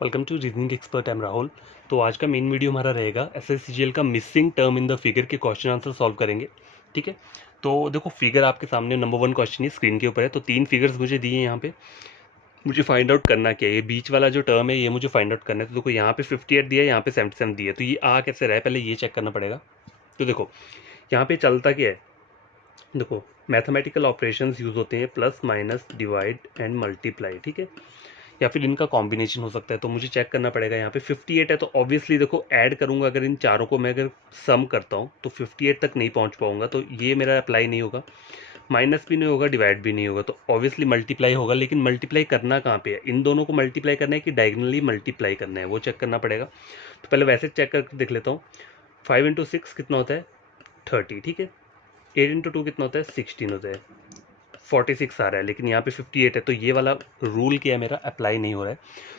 Welcome to reasoning expert. Am Rahul. तो आज का मेन वीडियो हमारा रहेगा एसएससीजीएल का missing term in the figure के क्वेश्चन आंसर सॉल्व करेंगे। ठीक है, तो देखो फिगर आपके सामने नंबर 1 क्वेश्चन ही स्क्रीन के ऊपर है। तो 3 फिगर्स मुझे दिए हैं यहाँ पे, मुझे फाइंड आउट करना क्या है। ये बीच वाला जो टर्म है ये मुझे फाइंड आउट करना है। तो देखो यहाँ पे 58 दिया है, यहाँ पे 77 दिया है, तो ये आ कैसे रहा है पहले ये चेक करना पड़ेगा। तो देखो यहाँ पे चलता क्या है, देखो मैथमेटिकल ऑपरेशंस यूज़ होते हैं plus minus divide and multiply. ठीक है, या फिर इनका कॉम्बिनेशन हो सकता है। तो मुझे चेक करना पड़ेगा। यहाँ पे 58 है तो ऑब्वियसली देखो ऐड करूँगा, अगर इन चारों को मैं अगर सम करता हूँ तो 58 तक नहीं पहुँच पाऊँगा, तो ये मेरा अप्लाई नहीं होगा। माइनस भी नहीं होगा, डिवाइड भी नहीं होगा, तो ऑब्वियसली मल्टीप्लाई होगा। लेकिन मल्टीप्लाई करना कहाँ पे है, इन दोनों को मल्टीप्लाई करना है कि डायगनली मल्टीप्लाई करना है, वो चेक करना पड़ेगा। तो पहले वैसे चेक करके देख लेता हूँ। 5 इंटू 6 कितना होता है 30। ठीक है, 8 इंटू 2 कितना होता है 16 होता है। 46 आ रहा है, लेकिन यहाँ पे 58 है, तो ये वाला रूल क्या है मेरा अप्लाई नहीं हो रहा है।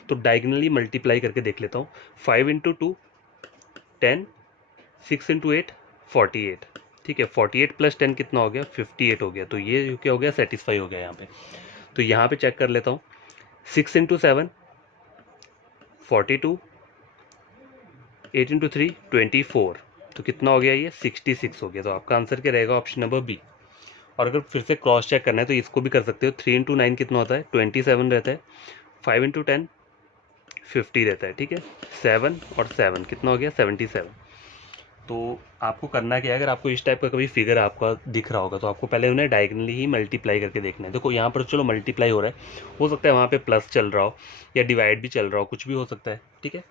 तो डायगनली मल्टीप्लाई करके देख लेता हूँ। 5 इंटू 2 10, 6 इंटू 8 48। ठीक है, 48 प्लस 10 कितना हो गया 58 हो गया। तो ये क्या हो गया सेटिस्फाई हो गया यहाँ पे। तो यहाँ पे चेक कर लेता हूँ। 6 इंटू 7 42, 8 इंटू 3 24, तो कितना हो गया ये 66 हो गया। तो आपका आंसर क्या रहेगा ऑप्शन नंबर बी। और अगर फिर से क्रॉस चेक करना है तो इसको भी कर सकते हो। 3 इंटू 9 कितना होता है 27 रहता है। 5 इंटू 10 50 रहता है। ठीक है, 7 और 7 कितना हो गया 77। तो आपको करना क्या है, अगर आपको इस टाइप का कभी फिगर आपका दिख रहा होगा तो आपको पहले उन्हें डायगनली ही मल्टीप्लाई करके देखना है। देखो यहाँ पर चलो मल्टीप्लाई हो रहा है, हो सकता है वहाँ पे प्लस चल रहा हो या डिवाइड भी चल रहा हो, कुछ भी हो सकता है। ठीक है,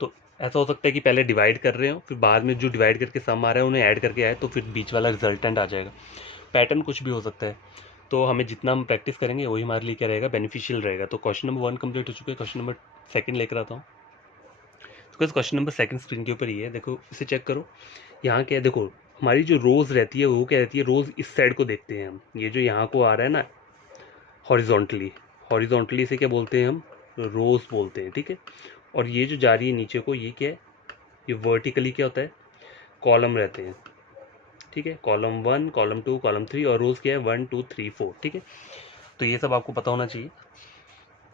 तो ऐसा हो सकता है कि पहले डिवाइड कर रहे हो, फिर बाद में जो डिवाइड करके सम आ रहा है उन्हें ऐड करके आए, तो फिर बीच वाला रिजल्टेंट आ जाएगा। पैटर्न कुछ भी हो सकता है। तो हमें जितना हम प्रैक्टिस करेंगे वही हमारे लिए क्या रहेगा बेनिफिशियल रहेगा। तो क्वेश्चन नंबर 1 कंप्लीट हो चुका है। क्वेश्चन नंबर 2 लेकर आता हूँ। तो क्वेश्चन नंबर 2 स्क्रीन के ऊपर ही है, देखो इसे चेक करो। यहाँ क्या है, देखो हमारी जो रोज़ रहती है वो क्या रहती है, रोज़ इस साइड को देखते हैं हम। ये जो यहाँ को आ रहा है ना हॉरिजॉन्टली, हॉरिजॉन्टली से क्या बोलते हैं हम रोज़ बोलते हैं। ठीक है, और ये जो जा रही है नीचे को ये क्या है, ये वर्टिकली क्या होता है कॉलम रहते हैं। ठीक है, कॉलम 1 कॉलम 2 कॉलम 3, और रोज़ क्या है 1 2 3 4। ठीक है, तो ये सब आपको पता होना चाहिए।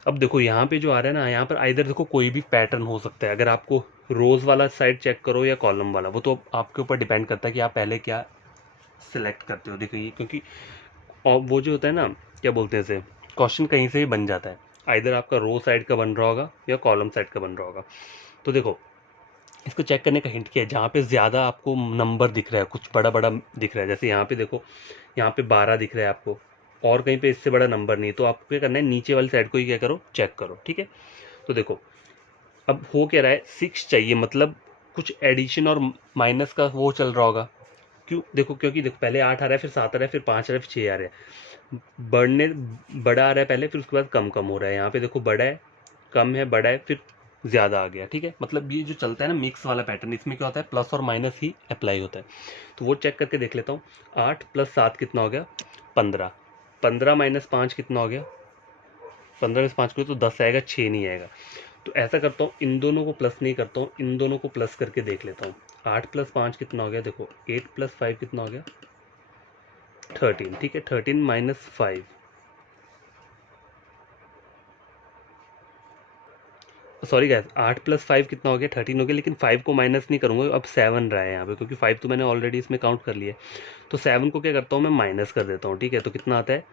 अब देखो यहाँ पे जो आ रहा है ना, यहाँ पर आइधर देखो कोई भी पैटर्न हो सकता है। अगर आपको रोज़ वाला साइड चेक करो या कॉलम वाला, वो तो आपके ऊपर डिपेंड करता है कि आप पहले क्या सिलेक्ट करते हो। देखो ये क्योंकि और वो जो होता है ना क्या बोलते हैं इसे, क्वेश्चन कहीं से ही बन जाता है। आइधर आपका रो साइड का बन रहा होगा या कॉलम साइड का बन रहा होगा। तो देखो इसको चेक करने का हिंट क्या है, जहाँ पे ज़्यादा आपको नंबर दिख रहा है, कुछ बड़ा बड़ा दिख रहा है, जैसे यहाँ पे देखो यहाँ पे 12 दिख रहा है आपको, और कहीं पे इससे बड़ा नंबर नहीं, तो आपको क्या करना है नीचे वाली साइड को ही क्या करो चेक करो। ठीक है, तो देखो अब हो क्या रहा है 6 चाहिए, मतलब कुछ एडिशन और माइनस का वो चल रहा होगा। क्यों, देखो क्योंकि देखो पहले 8 आ रहा है, फिर 7 आ रहा है, फिर 5 आ रहा है, फिर 6 आ रहा है। बढ़ने बड़ा आ रहा है पहले, फिर उसके बाद कम कम हो रहा है। यहाँ पे देखो बड़ा है, कम है, बड़ा है, फिर ज़्यादा आ गया। ठीक है, मतलब ये जो चलता है ना मिक्स वाला पैटर्न, इसमें क्या होता है प्लस और माइनस ही अप्लाई होता है। तो वो चेक करके देख लेता हूँ। 8 प्लस 7 कितना हो गया 15। 15 माइनस 5 कितना हो गया 15 में 5 करो तो 10 आएगा, 6 नहीं आएगा। तो ऐसा करता हूँ, इन दोनों को प्लस नहीं करता हूँ, इन दोनों को प्लस करके देख लेता हूँ। 8 प्लस 5 कितना हो गया, देखो 8 प्लस 5 कितना हो गया 13। ठीक है, 13 माइनस 5, सॉरी गाइस 8 प्लस 5 कितना हो गया 13 हो गया, लेकिन 5 को माइनस नहीं करूँगा, अब 7 रहा है यहाँ पे, क्योंकि 5 तो मैंने ऑलरेडी इसमें काउंट कर लिया है। तो 7 को क्या करता हूँ मैं माइनस कर देता हूँ। ठीक है, तो कितना आता है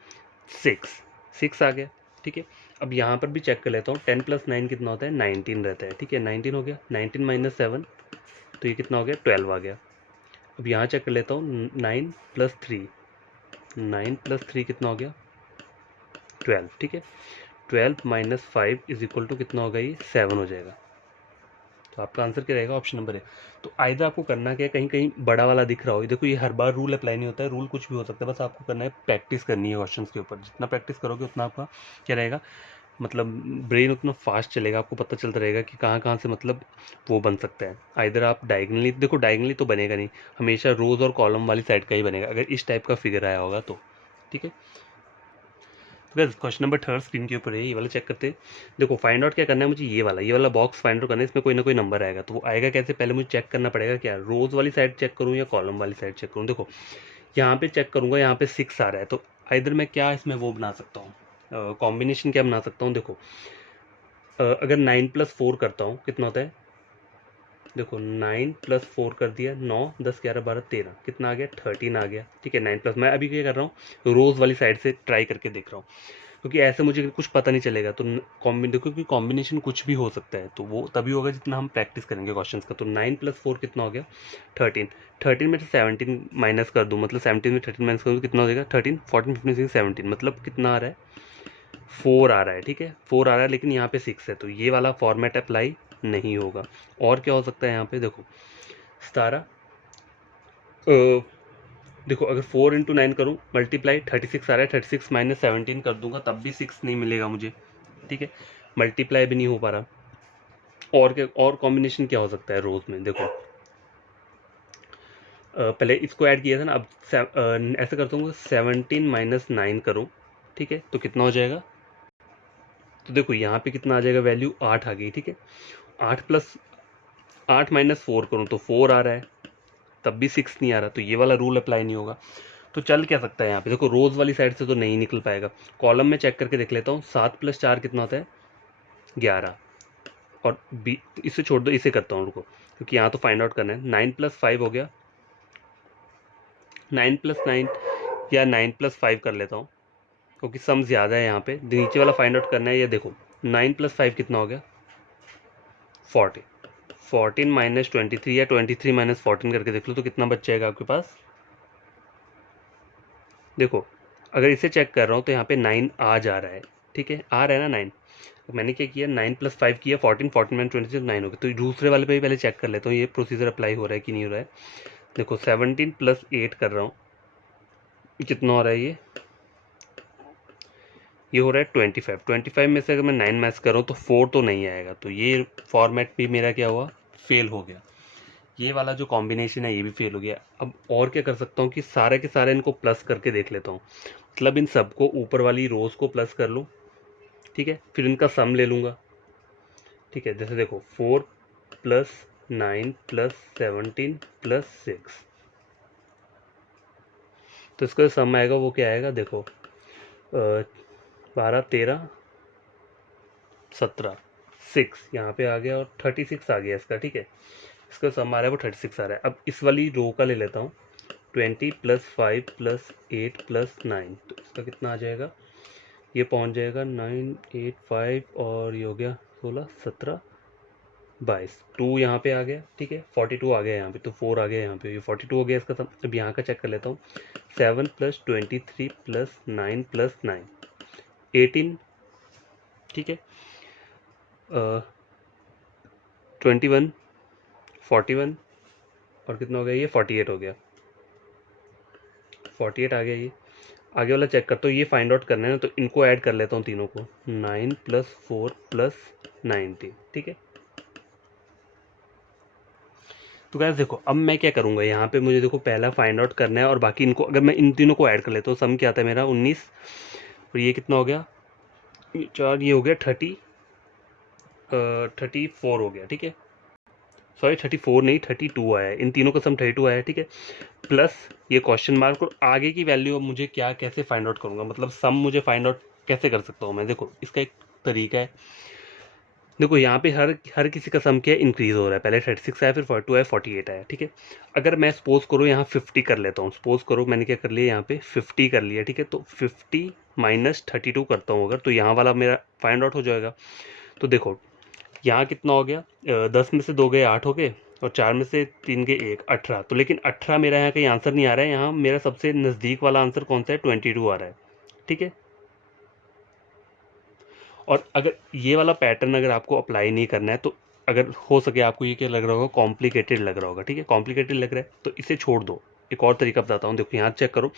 6 आ गया। ठीक है, अब यहाँ पर भी चेक कर लेता हूँ। 10 प्लस 9 कितना होता है 19 रहता है। ठीक है, 19 हो गया, 19 माइनस 7 तो ये कितना हो गया 12 आ गया। अब यहाँ चेक कर लेता हूँ 9 प्लस 3, 9 प्लस 3 कितना हो गया 12। ठीक है, 12 माइनस 5 इज इक्वल टू कितना होगा ये 7 हो जाएगा। तो आपका आंसर क्या रहेगा ऑप्शन नंबर ए। तो आइधर आपको करना क्या है, कहीं कहीं बड़ा वाला दिख रहा हो, देखो ये हर बार रूल अप्लाई नहीं होता है, रूल कुछ भी हो सकता है, बस आपको करना है प्रैक्टिस करनी है क्वेश्चन के ऊपर। जितना प्रैक्टिस करोगे उतना आपका क्या रहेगा, मतलब ब्रेन उतना फास्ट चलेगा, आपको पता चलता रहेगा कि कहाँ कहाँ से मतलब वो बन सकता है। आइधर आप डायगनली, देखो डायगनली तो बनेगा नहीं, हमेशा रोज और कॉलम वाली साइड का ही बनेगा अगर इस टाइप का फिगर आया होगा तो। ठीक है, तो क्वेश्चन नंबर 3 स्क्रीन के ऊपर है, ये वाला चेक करते हैं। देखो फाइंड आउट क्या करना है मुझे, ये वाला बॉक्स फाइंड आउट करना है, इसमें कोई ना कोई नंबर आएगा। तो वो आएगा कैसे, पहले मुझे चेक करना पड़ेगा क्या रोज वाली साइड चेक करूँ या कॉलम वाली साइड चेक करूँ। देखो यहाँ पे चेक करूँगा, यहाँ पे 6 आ रहा है, तो इधर मैं क्या इसमें वो बना सकता हूँ कॉम्बिनेशन क्या बना सकता हूँ। देखो अगर 9 + 4 करता हूँ कितना होता है, देखो 9 + 4 कर दिया, 9 10 11 12 13, कितना आ गया 13 आ गया। ठीक है, 9 प्लस मैं अभी क्या कर रहा हूँ, रोज़ वाली साइड से ट्राई करके देख रहा हूँ, क्योंकि ऐसे मुझे कुछ पता नहीं चलेगा। तो देखो कि कॉम्बिनेशन कुछ भी हो सकता है, तो वो तभी होगा जितना हम प्रैक्टिस करेंगे क्वेश्चंस का। तो 9 + 4 कितना हो गया 13, 13 में से 17 माइनस कर दूँ, मतलब 17 में 13 माइनस कर दूँ कितना हो जाएगा 13, 14 15 16 17, मतलब कितना आ रहा है 4 आ रहा है। ठीक है, 4 आ रहा है, लेकिन यहाँ पे 6 है, तो ये वाला फॉर्मेट अप्लाई नहीं होगा। और क्या हो सकता है यहाँ पे, देखो 17, देखो अगर 4 × 9 करूँ मल्टीप्लाई 36 आ रहा है, 36 माइनस 17 कर दूंगा तब भी 6 नहीं मिलेगा मुझे। ठीक है, मल्टीप्लाई भी नहीं हो पा रहा। और क्या, और कॉम्बिनेशन क्या हो सकता है रोज में, देखो पहले इसको ऐड किया था ना, अब ऐसा करता हूँ 17 माइनस 9 करूँ। ठीक है, तो कितना हो जाएगा, तो देखो यहाँ पे कितना आ जाएगा, वैल्यू 8 आ गई। ठीक है, 8 माइनस 4 करूँ तो 4 आ रहा है, तब भी 6 नहीं आ रहा, तो ये वाला रूल अप्लाई नहीं होगा। तो चल क्या सकता है यहाँ पे, देखो रोज वाली साइड से तो नहीं निकल पाएगा। कॉलम में चेक करके देख लेता हूँ, 7 + 4 कितना होता है 11, और बी इसे छोड़ दो, इसे करता हूँ रुको, क्योंकि यहाँ तो फाइंड आउट करना है। 9 + 5 हो गया, 9 + 9 या 9 + 5 कर लेता हूँ, क्योंकि सम ज़्यादा है यहाँ पे, नीचे वाला फाइंड आउट करना है। ये देखो 9 + 5 कितना हो गया 14, 14 माइनस 23 या 23 माइनस 14 करके देख लो, तो कितना बच जाएगा आपके पास। देखो अगर इसे चेक कर रहा हूँ तो यहाँ पे 9 आ जा रहा है। ठीक है, आ रहा है ना 9, तो मैंने क्या किया 9 + 5 किया, 14 14 में 26 9 हो गया। तो दूसरे वाले पे भी पहले चेक कर लेता हूँ ये प्रोसीजर अप्लाई हो रहा है कि नहीं हो रहा है। देखो 17 + 8 कर रहा हूँ, कितना हो रहा है ये हो रहा है 25, 25 में से अगर मैं 9 मैच कर रहा हूँ तो 4 तो नहीं आएगा, तो ये फॉर्मेट भी मेरा क्या हुआ, फेल हो गया। ये वाला जो कॉम्बिनेशन है ये भी फेल हो गया। अब और क्या कर सकता हूँ कि सारे के सारे इनको प्लस करके देख लेता हूँ, मतलब इन सबको ऊपर वाली रोज को प्लस कर लूँ। ठीक है, फिर इनका सम ले लूँगा। ठीक है, जैसे देखो 4 + 9 + 17 + 6, तो इसका जो सम आएगा वो क्या आएगा, देखो 12 13 17 6 यहाँ पे आ गया, और 36 आ गया इसका। ठीक है, इसका सम आ रहा है वो 36 आ रहा है। अब इस वाली रो का ले लेता हूँ, 20 + 5 + 8 + 9, तो इसका कितना आ जाएगा, ये पहुँच जाएगा 9 8 5, और ये हो गया 16 17 22, 2 यहाँ पे आ गया। ठीक है, 42 आ गया यहाँ पे, तो 4 आ गया यहाँ पे, ये 42 हो गया इसका सम। अब यहाँ का चेक कर लेता हूँ, 7 + 23 + 9 + 9 18। ठीक है, 21 41, और कितना हो गया ये 48 हो गया, 48 आ गया। ये आगे वाला चेक करता हूँ, ये फाइंड आउट करना है ना, तो इनको ऐड कर लेता हूँ तीनों को, 9 + 4 + 19। ठीक है, तो गाइस देखो अब मैं क्या करूँगा, यहाँ पे मुझे देखो पहला फाइंड आउट करना है, और बाकी इनको अगर मैं इन तीनों को ऐड कर लेता हूँ, सम क्या आता है मेरा 19, और ये कितना हो गया 4, ये हो गया 34 हो गया। ठीक है, सॉरी 34 नहीं 32 आया है, इन तीनों का सम 32 आया है। ठीक है, प्लस ये क्वेश्चन मार्क, और आगे की वैल्यू अब मुझे क्या कैसे फाइंड आउट करूँगा, मतलब सम मुझे फाइंड आउट कैसे कर सकता हूँ मैं, देखो इसका एक तरीका है। देखो यहाँ पे हर किसी का सम क्या इंक्रीज हो रहा है, पहले 36 आया, फिर 42 आया, 48 आया। ठीक है, अगर मैं सपोज करो यहाँ 50 कर लेता हूँ, सपोज करो मैंने क्या कर लिया यहाँ पे 50 कर लिया। ठीक है, तो 50 माइनस 32 करता हूँ अगर, तो यहाँ वाला मेरा फाइंड आउट हो जाएगा। तो देखो यहाँ कितना हो गया, 10 में से 2 गए 8 हो गए, और 4 में से 3 गए 1 18, तो लेकिन 18 मेरा यहाँ कहीं आंसर नहीं आ रहा है, यहाँ मेरा सबसे नज़दीक वाला आंसर कौन सा है 22 आ रहा है। ठीक है, और अगर ये वाला पैटर्न अगर आपको अप्लाई नहीं करना है, तो अगर हो सके आपको ये क्या लग रहा होगा, कॉम्प्लिकेटेड लग रहा होगा। ठीक है, कॉम्प्लिकेटेड लग रहा है तो इसे छोड़ दो, एक और तरीका बताता हूँ। देखो यहाँ चेक करो,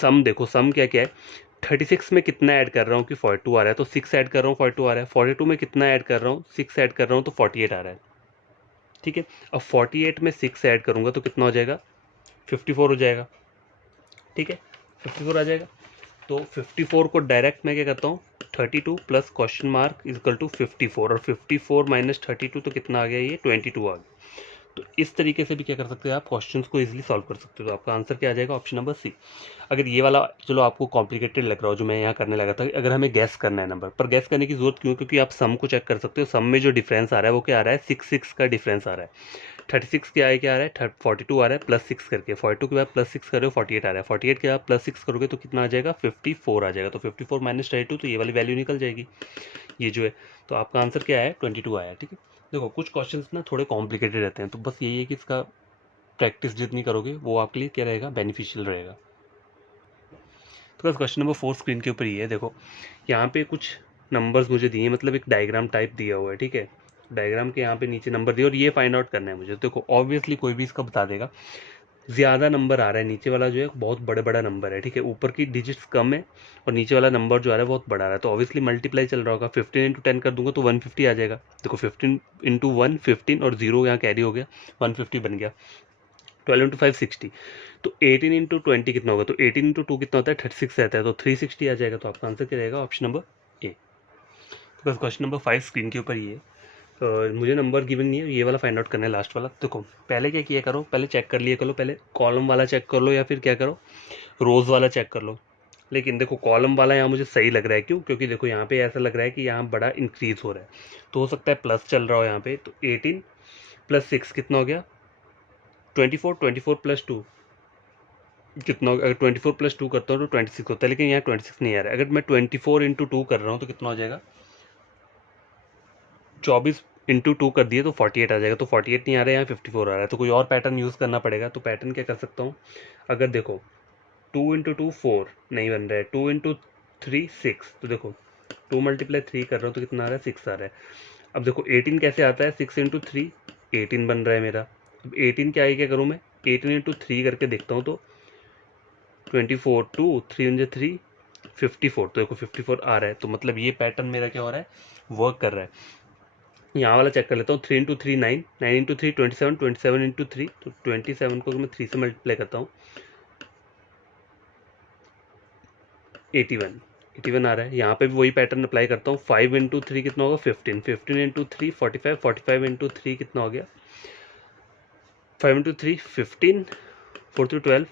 सम देखो सम क्या क्या है, 36 में कितना ऐड कर रहा हूँ कि 42 आ रहा है, तो 6 ऐड कर रहा हूँ 42 आ रहा है। 42 में कितना ऐड कर रहा हूँ, 6 ऐड कर रहा हूँ तो 48 आ रहा है। ठीक है, अब 48 में 6 ऐड करूँगा तो कितना हो जाएगा 54 हो जाएगा। ठीक है, 54 आ जाएगा। तो 54 को डायरेक्ट मैं क्या करता हूँ, 32 + क्वेश्चन मार्क इजकल टू 54, और 54 माइनस 32 तो कितना आ गया, ये 22 आ गया। तो इस तरीके से भी क्या कर सकते हैं आप क्वेश्चंस को इजीली सॉल्व कर सकते हो। तो आपका आंसर क्या आ जाएगा, ऑप्शन नंबर सी। अगर ये वाला चलो आपको कॉम्प्लिकेटेड लग रहा हो जो मैं यहाँ करने लगा था, अगर हमें गैस करना है नंबर, पर गैस करने की जरूरत क्यों, क्योंकि आप सम को चेक कर सकते हो। सम में जो डिफरेंस आ रहा है वो क्या आ रहा है, 6 का डिफरेंस आ रहा है। 36 के आए क्या आ रहा है, 42 आ रहा है प्लस 6 करके, 42 के बाद प्लस 6 करो 48 आ रहा है, 48 के बाद प्लस 6 करोगे तो कितना आ जाएगा, 54 आ जाएगा। तो 54 माइनस 32, तो ये वाली वैल्यू निकल जाएगी, ये जो है। तो आपका आंसर क्या है, 22 आया। ठीक है, देखो कुछ क्वेश्चंस ना थोड़े कॉम्प्लिकेटेड रहते हैं, तो बस यही है कि इसका प्रैक्टिस जितनी करोगे वो आपके लिए क्या रहेगा, बेनिफिशियल रहेगा। तो बस क्वेश्चन नंबर 4 स्क्रीन के ऊपर ही है। देखो यहाँ पे कुछ नंबर्स मुझे दिए, मतलब एक डायग्राम टाइप दिया हुआ है। ठीक है, डायग्राम के यहाँ पे नीचे नंबर दिए और ये फाइंड आउट करना है मुझे। देखो ऑब्वियसली कोई भी इसका बता देगा, ज़्यादा नंबर आ रहा है, नीचे वाला जो है बहुत बड़ा बड़ा नंबर है। ठीक है, ऊपर की डिजिट्स कम है और नीचे वाला नंबर जो आ रहा है बहुत बड़ा आ रहा है, तो ऑब्वियसली मल्टीप्लाई चल रहा होगा। 15 इंटू 10 कर दूंगा तो 150 आ जाएगा। देखो 15 इंटू 1 15 और 0 यहाँ कैरी हो गया, 150 बन गया। 12 इंटू 5 60, तो 18 इंटू 20 कितना होगा, तो 18 इंटू 2 कितना होता है, 36 रहता है, तो 360 आ जाएगा। तो आपका आंसर क्या रहेगा, ऑप्शन नंबर ए। तो बस क्वेश्चन नंबर 5 स्क्रीन के ऊपर ही है। मुझे नंबर गिवन नहीं है, ये वाला फाइंड आउट करना है, लास्ट वाला। देखो पहले क्या किया करो, पहले चेक कर लिया करो, पहले कॉलम वाला चेक कर लो या फिर क्या करो, रोज़ वाला चेक कर लो। लेकिन देखो कॉलम वाला यहाँ मुझे सही लग रहा है, क्यों, क्योंकि देखो यहाँ पे ऐसा लग रहा है कि यहाँ बड़ा इंक्रीज हो रहा है, तो हो सकता है प्लस चल रहा हो यहाँ पे। तो 18 प्लस 6 कितना हो गया, 24, 24 प्लस 2 कितना होगा, अगर 24 प्लस 2 करता हूँ तो 26 होता है, लेकिन यहाँ 26 नहीं आ रहा है। अगर मैं 24 इंटू 2 कर रहा हूँ तो कितना हो जाएगा, 24 इंटू 2 कर दिए तो 48 आ जाएगा। तो 48 नहीं आ रहा है, यहाँ 54 आ रहा है, तो कोई और पैटर्न यूज़ करना पड़ेगा। तो पैटर्न क्या कर सकता हूँ, अगर देखो 2 इंटू 2 4 नहीं बन रहा है, 2 इंटू 3 6, तो देखो 2 मल्टीप्लाई 3 कर रहा हूँ तो कितना आ रहा है, 6 आ रहा है। अब देखो 18 कैसे आता है, 6 इंटू 3 18 बन रहा है मेरा। अब 18 क्या आगे क्या करूँ मैं, 18 इंटू 3 करके देखता हूँ तो 24 2 3 3 54, तो देखो 54 आ रहा है। तो मतलब ये पैटर्न मेरा क्या हो रहा है, वर्क कर रहा है। यहाँ वाला चेक कर लेता हूँ, 3 इंटू 3 9, 9 इंटू 3 27, 27 इंटू 3, तो 27 को मैं 3 से मल्टीप्लाई करता हूँ 81, 81 आ रहा है। यहाँ पे भी वही पैटर्न अप्लाई करता हूँ, 5 इंटू 3 कितना होगा, 15, 15 इंटू 3 45, 45 इंटू 3 कितना हो गया, 5 इंटू 3 15, 4 थ्री 12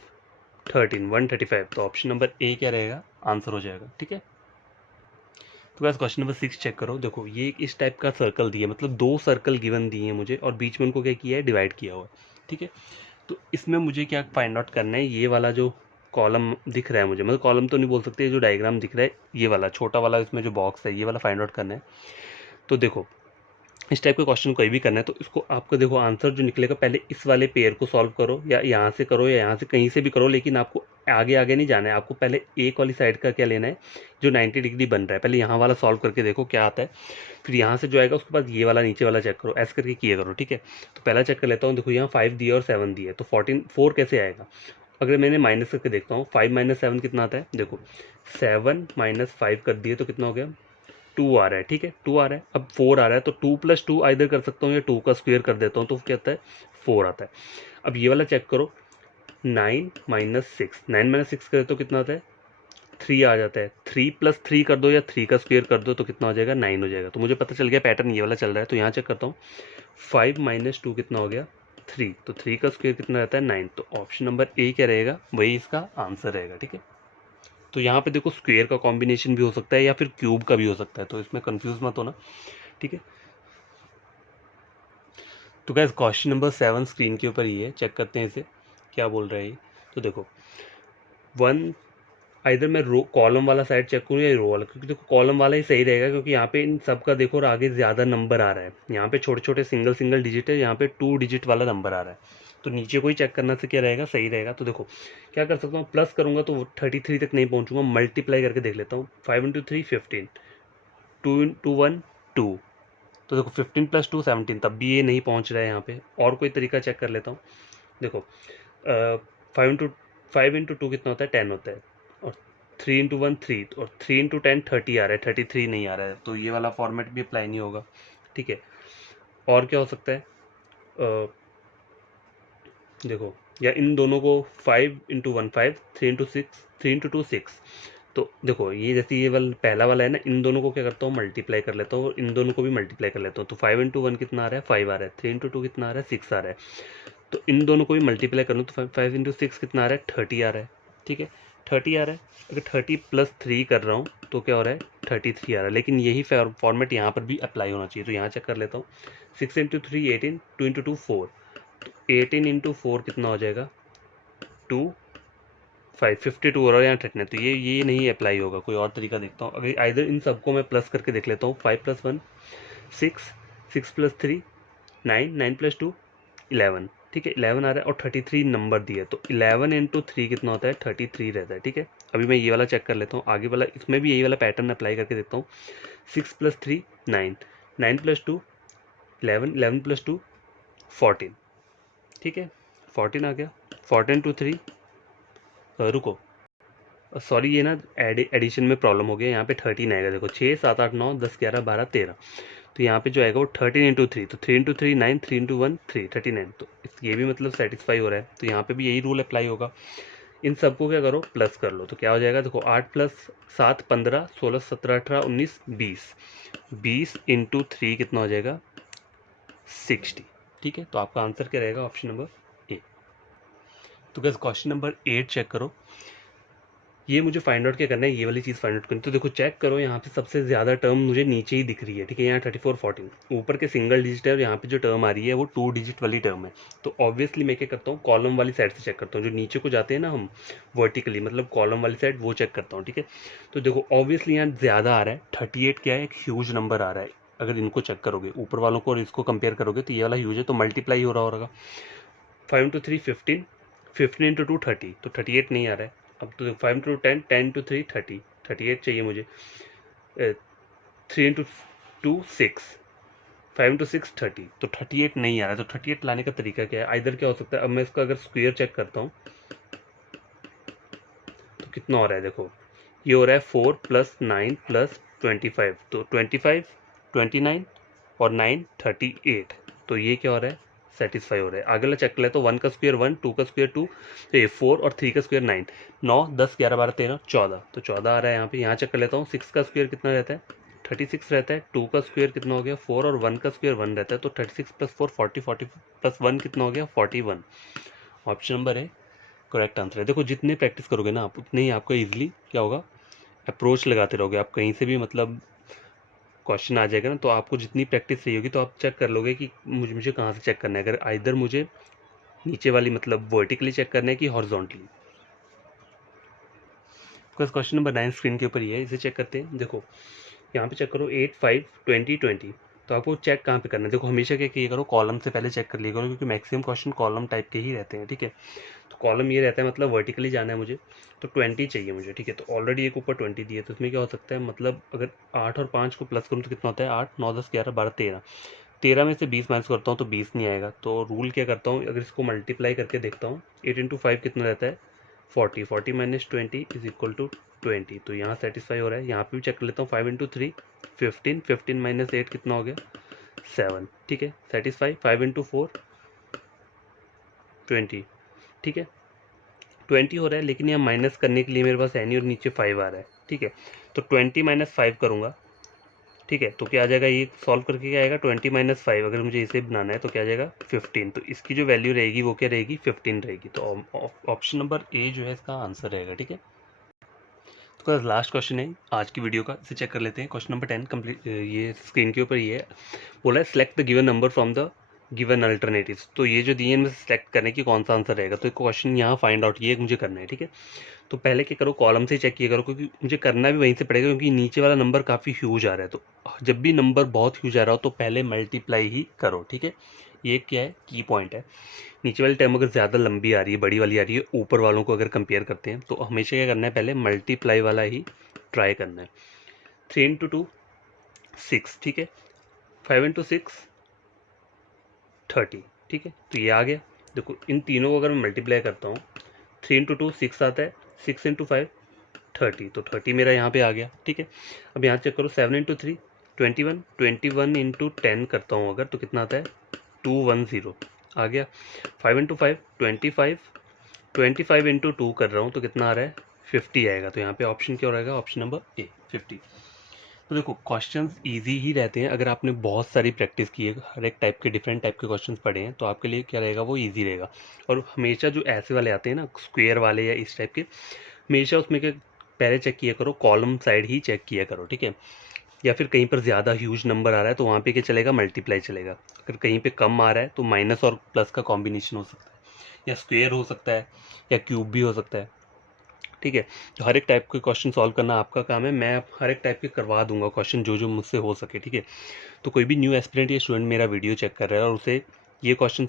13, 135। तो ऑप्शन नंबर ए क्या रहेगा, आंसर हो जाएगा। ठीक है, तो बस क्वेश्चन नंबर 6 चेक करो। देखो ये इस टाइप का सर्कल दिया, मतलब 2 सर्कल गिवन दिए हैं मुझे और बीच में उनको क्या किया है, डिवाइड किया हुआ है। ठीक है, तो इसमें मुझे क्या फाइंड आउट करना है, ये वाला जो कॉलम दिख रहा है मुझे, मतलब कॉलम तो नहीं बोल सकते, जो डायग्राम दिख रहा है ये वाला छोटा वाला, इसमें जो बॉक्स है ये वाला फाइंड आउट करना है। तो देखो इस टाइप के क्वेश्चन कोई भी करना है तो इसको आपको देखो आंसर जो निकलेगा, पहले इस वाले पेयर को सॉल्व करो, या यहाँ से करो या यहाँ से कहीं से भी करो, लेकिन आपको आगे आगे नहीं जाना है। आपको पहले एक वाली साइड का क्या लेना है, जो 90 डिग्री बन रहा है, पहले यहाँ वाला सॉल्व करके देखो क्या आता है, फिर यहाँ से जो आएगा उसके बाद ये वाला नीचे वाला चेक करो, ऐसे करके किया करो। ठीक है, तो पहला चेक कर लेता हूँ। देखो यहाँ 5 दिया और 7 दिया, तो 4 कैसे आएगा, अगर मैंने माइनस करके देखता हूँ, 5 माइनस 7 कितना आता है, देखो 7 माइनस 5 कर दिए तो कितना हो गया, 2 आ रहा है। ठीक है, 2 आ रहा है, अब 4 आ रहा है, तो 2 प्लस 2 आइदर कर सकता हूँ या 2 का स्क्वायर कर देता हूँ, तो क्या आता है, 4 आता है। अब ये वाला चेक करो, 9 माइनस 6, 9 माइनस 6 करे तो कितना आता है, 3 आ जाता है। 3 प्लस 3 कर दो या 3 का स्क्वायर कर दो तो कितना हो जाएगा, 9 हो जाएगा। तो मुझे पता चल गया पैटर्न ये वाला चल रहा है। तो यहाँ चेक करता हूँ, 5 माइनस 2 कितना हो गया, 3, तो 3 का स्क्वायर कितना रहता है, 9। तो ऑप्शन नंबर ए क्या रहेगा, वही इसका आंसर रहेगा। ठीक है, तो यहाँ पे देखो स्क्वायर का कॉम्बिनेशन भी हो सकता है या फिर क्यूब का भी हो सकता है, तो इसमें कंफ्यूज मत होना। ठीक है, तो गाइस क्वेश्चन नंबर 7 स्क्रीन के ऊपर ही है, चेक करते हैं इसे क्या बोल रहा है ये। तो देखो 1, इधर मैं रो कॉलम वाला साइड चेक करूँ या रो वाला, क्योंकि देखो कॉलम वाला ही सही रहेगा, क्योंकि यहाँ पे इन सब का देखो और आगे ज़्यादा नंबर आ रहा है, यहाँ पे छोटे छोटे सिंगल सिंगल डिजिट है, यहाँ पे 2 डिजिट वाला नंबर आ रहा है। तो नीचे को ही चेक करना से क्या रहेगा, सही रहेगा। तो देखो क्या कर सकता हूँ, प्लस करूँगा तो 33 तक नहीं पहुँचूंगा, मल्टीप्लाई करके देख लेता हूँ, 5 इंटू 3 15, 2 इंटू 1 2, तो देखो 15 प्लस 2 17, तब भी ये नहीं पहुँच रहा है यहाँ पे। और कोई तरीका चेक कर लेता हूँ, देखो 5 इंटू 2 कितना होता है, 10 होता है, और 3 इंटू 1 3, और 3 इंटू 10 30 आ रहा है, 33 नहीं आ रहा है, तो ये वाला फॉर्मेट भी अप्लाई नहीं होगा। ठीक है, और क्या हो सकता है, देखो या इन दोनों को 5 इंटू 1 5, 3 इंटू 6 3 इंटू 2 6, तो देखो ये जैसे ये वाला पहला वाला है ना, इन दोनों को क्या करता हूँ मल्टीप्लाई कर लेता हूँ और इन दोनों को भी मल्टीप्लाई कर लेता हूँ। तो 5 इंटू 1 कितना आ रहा है 5 आ रहा है, 3 इंटू 2 कितना आ रहा है 6 आ रहा है। तो इन दोनों को भी मल्टीप्लाई कर लूँ तो 5 इंटू 6 कितना आ रहा है 30 आ रहा है, ठीक है 30 आ रहा है। अगर 30 प्लस 3 कर रहा हूँ तो क्या हो रहा है 33 आ रहा है। लेकिन यही फॉर्मेट यहाँ पर भी अप्लाई होना चाहिए, तो यहाँ चेक कर लेता हूँ। 6 इंटू 3 18, 2 इंटू 2 4, तो 18 इंटू 4 कितना हो जाएगा 2 5 52 हो रहा है यहाँ 39, तो ये नहीं अप्लाई होगा। कोई और तरीका देखता हूँ। अगर आइदर इन सबको मैं प्लस करके देख लेता हूँ। 5 प्लस 1 6, 6 प्लस 3 9, 9 प्लस 2 11, ठीक है 11 आ रहा है और 33 नंबर दिया, तो 11 इंटू 3 कितना होता है 33 रहता है, ठीक है। अभी मैं ये वाला चेक कर लेता हूँ, आगे वाला इसमें भी यही वाला पैटर्न अप्लाई करके देखता हूँ। 6 प्लस 3 9, 9 प्लस 2 11, 11 प्लस 2 14, ठीक है 14 आ गया। 14 टू 3 रुको सॉरी ये ना एडिशन में प्रॉब्लम हो गया, यहाँ पे 13 आएगा। देखो 6 7 8 9 10 11 12 13, तो यहाँ पे जो आएगा वो 13 इंटू 3, तो 3 इंटू 3 9, 3 इंटू 1 3 39, तो ये भी मतलब सेटिस्फाई हो रहा है। तो यहाँ पे भी यही रूल अप्लाई होगा। इन सबको क्या करो प्लस कर लो, तो क्या हो जाएगा देखो 8 प्लस 7 15 16 17 18 19 20, 20 इंटू 3 कितना हो जाएगा 60, ठीक है। तो आपका आंसर क्या रहेगा ऑप्शन नंबर ए। तो गैस क्वेश्चन नंबर 8 चेक करो। ये मुझे फाइंड आउट क्या करना है, ये वाली चीज़ फाइंड आउट करनी। तो देखो चेक करो यहाँ पे सबसे ज़्यादा टर्म मुझे नीचे ही दिख रही है, ठीक है यहाँ 34 14 ऊपर के सिंगल डिजिट है और यहाँ पे जो टर्म आ रही है वो 2 डिजिट वाली टर्म है। तो ऑब्वियसली मैं क्या करता हूँ कॉलम वाली साइड से चेक करता हूँ, जो नीचे को जाते हैं ना हम वर्टिकली, मतलब कॉलम वाली साइड वो चेक करता हूँ, ठीक है। तो देखो ऑब्वियसली यहाँ ज़्यादा आ रहा है 38, क्या है एक ह्यूज नंबर आ रहा है। अगर इनको चेक करोगे ऊपर वालों को और इसको कंपेयर करोगे तो ये वाला ह्यूज है, तो मल्टीप्लाई हो रहा होगा। 5 इंटू 3 15, 15 इंटू 2 30, तो 38 नहीं आ रहा है। अब तो 5 इंटू 10, 10 इंटू 3 30, 38 चाहिए मुझे। 3 इंटू 2 6, 5 इंटू 6 30, तो 38 नहीं आ रहा है। तो 38 लाने का तरीका क्या है, आइधर क्या हो सकता है। अब मैं इसका अगर स्क्वायर चेक करता हूँ तो कितना हो रहा है, देखो ये हो रहा है 4 प्लस 9 प्लस 25, तो 25 29 और 9 38, तो ये क्या हो रहा है सेटिस्फाई हो रहा है। अगला चेक कर ले तो 1 का स्क्वायर 1, 2 का स्क्वायर 2, तो ये 4 और 3 का स्क्वायर 9, 9 10 11 12 13 14, तो 14 आ रहा है यहाँ पे। यहाँ चेक कर लेता हूँ 6 का स्क्वायर कितना रहता है 36 रहता है, 2 का स्क्वायर कितना हो गया 4 और 1 का स्क्वायर 1 रहता है, तो 36 प्लस 4 40, 40 प्लस 1 कितना हो गया 41। ऑप्शन नंबर है करेक्ट आंसर है। देखो जितने प्रैक्टिस करोगे ना आप उतने ही आपको ईजिली क्या होगा अप्रोच लगाते रहोगे। आप कहीं से भी मतलब क्वेश्चन आ जाएगा ना, तो आपको जितनी प्रैक्टिस चाहिए होगी तो आप चेक कर लोगे कि मुझे कहाँ से चेक करना है। अगर आइदर मुझे नीचे वाली मतलब वर्टिकली चेक करना है कि हॉरिजॉन्टली। क्वेश्चन नंबर 9 स्क्रीन के ऊपर ही है, इसे चेक करते हैं। देखो यहाँ पे चेक करो 8 5 20 20, तो आपको चेक कहाँ पे करना है। देखो हमेशा क्या किया करो कॉलम से पहले चेक कर लिया करो, क्योंकि मैक्सिमम क्वेश्चन कॉलम टाइप के ही रहते हैं, ठीक है। तो कॉलम ये रहता है मतलब वर्टिकली जाना है मुझे, तो 20 चाहिए मुझे, ठीक है। तो ऑलरेडी एक ऊपर 20 दिए, तो इसमें क्या हो सकता है मतलब अगर 8 और 5 को प्लस करूँ तो कितना होता है 8 9 10 11 12 13, 13 में से 20 माइनस करता हूँ तो 20 नहीं आएगा। तो रूल क्या करता हूँ अगर इसको मल्टीप्लाई करके देखता हूँ 8 इंटू 5 कितना रहता है 40, 40 माइनस 20 इज इक्वल टू 20, तो यहाँ सेटिस्फाई हो रहा है। यहाँ पे भी चेक कर लेता हूँ 5 इंटू 3 15, 15 माइनस 8 कितना हो गया 7, ठीक है सेटिस्फाई। 5 इंटू 4 20, ठीक है 20 हो रहा है, लेकिन यहाँ माइनस करने के लिए मेरे पास है नहीं और नीचे 5 आ रहा है, ठीक है। तो 20 माइनस 5 करूँगा, ठीक है, तो क्या आ जाएगा ये सॉल्व करके क्या आएगा 20 माइनस 5, अगर मुझे इसे बनाना है तो क्या आ जाएगा 15, तो इसकी जो वैल्यू रहेगी वो क्या रहेगी 15 रहेगी। तो ऑप्शन नंबर ए जो है इसका आंसर रहेगा, ठीक है। तो लास्ट क्वेश्चन है आज की वीडियो का, इसे चेक कर लेते हैं। क्वेश्चन नंबर 10 कंप्लीट, ये स्क्रीन के ऊपर ये है, बोला है select the given number from the given alternatives. तो ये जो दिए इनमें से सिलेक्ट करने की कौन सा आंसर रहेगा, तो क्वेश्चन यहाँ फाइंड आउट ये मुझे करना है, ठीक है। तो पहले क्या करो कॉलम से चेक किया करो, क्योंकि मुझे करना भी वहीं से पड़ेगा, क्योंकि नीचे वाला नंबर काफ़ी ह्यूज आ रहा है। तो जब भी नंबर बहुत ह्यूज आ रहा हो तो पहले मल्टीप्लाई ही करो, ठीक है। ये क्या है की पॉइंट है। नीचे वाली टर्म अगर ज़्यादा लंबी आ रही है बड़ी वाली आ रही है ऊपर वालों को अगर कंपेयर करते हैं, तो हमेशा क्या करना है पहले मल्टीप्लाई वाला ही ट्राई करना है। 3 इंटू 2 6, ठीक है 5 इंटू 6 30, ठीक है, तो ये आ गया। देखो इन तीनों को अगर मैं मल्टीप्लाई करता हूँ 3 इंटू 2 6 आता है, 6 इंटू 5 30, तो 30 मेरा यहाँ पे आ गया, ठीक है। अब यहाँ चेक करो 7 इंटू 3 21, 21 इंटू 10 करता हूँ अगर तो कितना आता है 210 आ गया। 5 इंटू 5 25, 25 इंटू 2 कर रहा हूँ तो कितना आ रहा है 50 आएगा। तो यहाँ पे ऑप्शन क्या रहेगा, ऑप्शन नंबर ए 50। तो देखो क्वेश्चंस इजी ही रहते हैं अगर आपने बहुत सारी प्रैक्टिस की है, हर एक टाइप के डिफरेंट टाइप के क्वेश्चंस पढ़े हैं तो आपके लिए क्या रहेगा, वो इजी रहेगा। और हमेशा जो ऐसे वाले आते हैं ना, स्क्वायर वाले या इस टाइप के, हमेशा उसमें क्या पहले चेक किया करो, कॉलम साइड ही चेक किया करो, ठीक है। या फिर कहीं पर ज़्यादा ह्यूज नंबर आ रहा है तो वहाँ पे क्या चलेगा, मल्टीप्लाई चलेगा। अगर कहीं पे कम आ रहा है तो माइनस और प्लस का कॉम्बिनेशन हो सकता है, या स्क्वायर हो सकता है, या क्यूब भी हो सकता है, ठीक है। तो हर एक टाइप के क्वेश्चन सॉल्व करना आपका काम है, मैं हर एक टाइप के करवा दूंगा क्वेश्चन जो जो मुझसे हो सके, ठीक है। तो कोई भी न्यू एस्पिरेंट या स्टूडेंट मेरा वीडियो चेक कर रहा है और उसे ये क्वेश्चन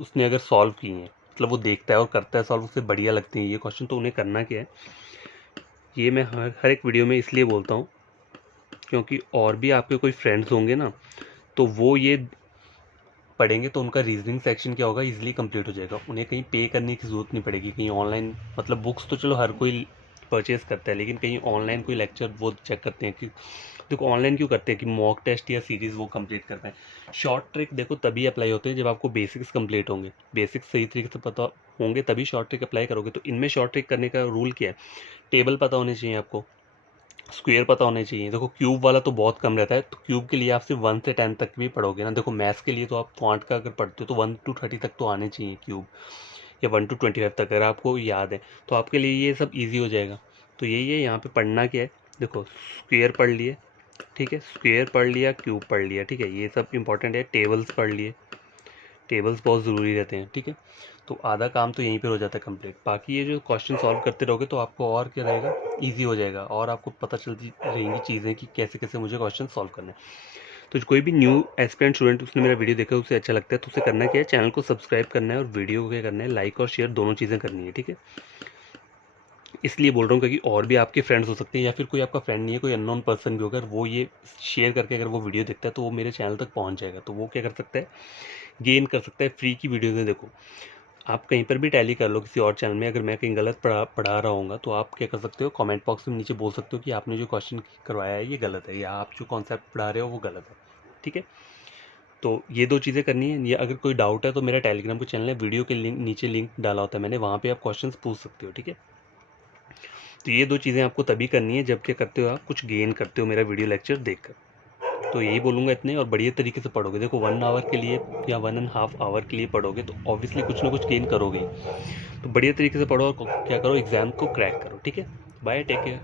उसने अगर सॉल्व किए हैं, मतलब वो देखता है और करता है सॉल्व, उससे बढ़िया लगते हैं ये क्वेश्चन, तो उन्हें करना क्या है, ये मैं हर एक वीडियो में इसलिए बोलता हूँ क्योंकि और भी आपके कोई फ्रेंड्स होंगे ना, तो वो ये पढ़ेंगे तो उनका रीजनिंग सेक्शन क्या होगा, इजीली कंप्लीट हो जाएगा। उन्हें कहीं पे करने की ज़रूरत नहीं पड़ेगी, कहीं ऑनलाइन, मतलब बुक्स तो चलो हर कोई परचेज करता है, लेकिन कहीं ऑनलाइन कोई लेक्चर वो चेक करते हैं कि, देखो ऑनलाइन क्यों करते हैं कि मॉक टेस्ट या सीरीज़ वो कंप्लीट कर पाएँ। शॉर्ट ट्रिक देखो तभी अप्लाई होते हैं जब आपको बेसिक्स कंप्लीट होंगे, बेसिक्स सही तरीके से पता होंगे तभी शॉर्ट ट्रिक अप्लाई करोगे। तो इनमें शॉर्ट ट्रिक करने का रूल क्या है, टेबल पता होने चाहिए आपको, स्क्वायर पता होने चाहिए। देखो क्यूब वाला तो बहुत कम रहता है, तो क्यूब के लिए आप सिर्फ 1 से 10 तक भी पढ़ोगे ना। देखो मैथ्स के लिए तो आप क्वांट का अगर पढ़ते हो तो 1 to 30 तक तो आने चाहिए क्यूब, या 1 to 25 तक अगर आपको याद है तो आपके लिए ये सब ईजी हो जाएगा। तो यही है, यहाँ पे पढ़ना क्या है, देखो स्क्वायर पढ़ लिए, ठीक है, स्क्वायर पढ़ लिया, क्यूब पढ़ लिया, ठीक है, ये सब इंपॉर्टेंट है। टेबल्स पढ़ लिए, टेबल्स बहुत ज़रूरी रहते हैं, ठीक है। तो आधा काम तो यहीं पर हो जाता है कंप्लीट। बाकी ये जो क्वेश्चन सॉल्व करते रहोगे तो आपको और क्या रहेगा, इजी हो जाएगा, और आपको पता चलती रहेंगी चीज़ें कि कैसे कैसे मुझे क्वेश्चन सॉल्व करना है। तो कोई भी न्यू एस्पिरेंट स्टूडेंट उसने मेरा वीडियो देखा, उसे अच्छा लगता है तो उसे करना क्या है, चैनल को सब्सक्राइब करना है और वीडियो को क्या करना है, लाइक और शेयर दोनों चीज़ें करनी है, ठीक है। इसलिए बोल रहा हूँ क्योंकि और भी आपके फ्रेंड्स हो सकते हैं, या फिर कोई आपका फ्रेंड नहीं है, कोई अननोन पर्सन भी होगा, वो ये शेयर करके अगर वो वीडियो देखता है तो वो मेरे चैनल तक पहुँच जाएगा, तो वो क्या कर सकता है, गेन कर सकता है फ्री की वीडियोज़। देखो आप कहीं पर भी टैली कर लो किसी और चैनल में, अगर मैं कहीं गलत पढ़ा रहा हूँ तो आप क्या कर सकते हो, कमेंट बॉक्स में नीचे बोल सकते हो कि आपने जो क्वेश्चन करवाया है ये गलत है, या आप जो कॉन्सेप्ट पढ़ा रहे हो वो गलत है, ठीक है। तो ये दो चीज़ें करनी है। या अगर कोई डाउट है तो मेरा टेलीग्राम का चैनल है, वीडियो के लिंक नीचे लिंक डाला होता है मैंने, वहाँ पे आप क्वेश्चंस पूछ सकते हो, ठीक है। तो ये दो चीज़ें आपको तभी करनी है जब क्या करते हो, आप कुछ गेन करते हो मेरा वीडियो लेक्चर देखकर। तो यही बोलूँगा इतने, और बढ़िया तरीके से पढ़ोगे। देखो 1 आवर के लिए या 1.5 आवर के लिए पढ़ोगे तो ऑब्वियसली कुछ ना कुछ गेन करोगे। तो बढ़िया तरीके से पढ़ो और क्या करो, एग्ज़ाम को क्रैक करो, ठीक है। Bye, take care.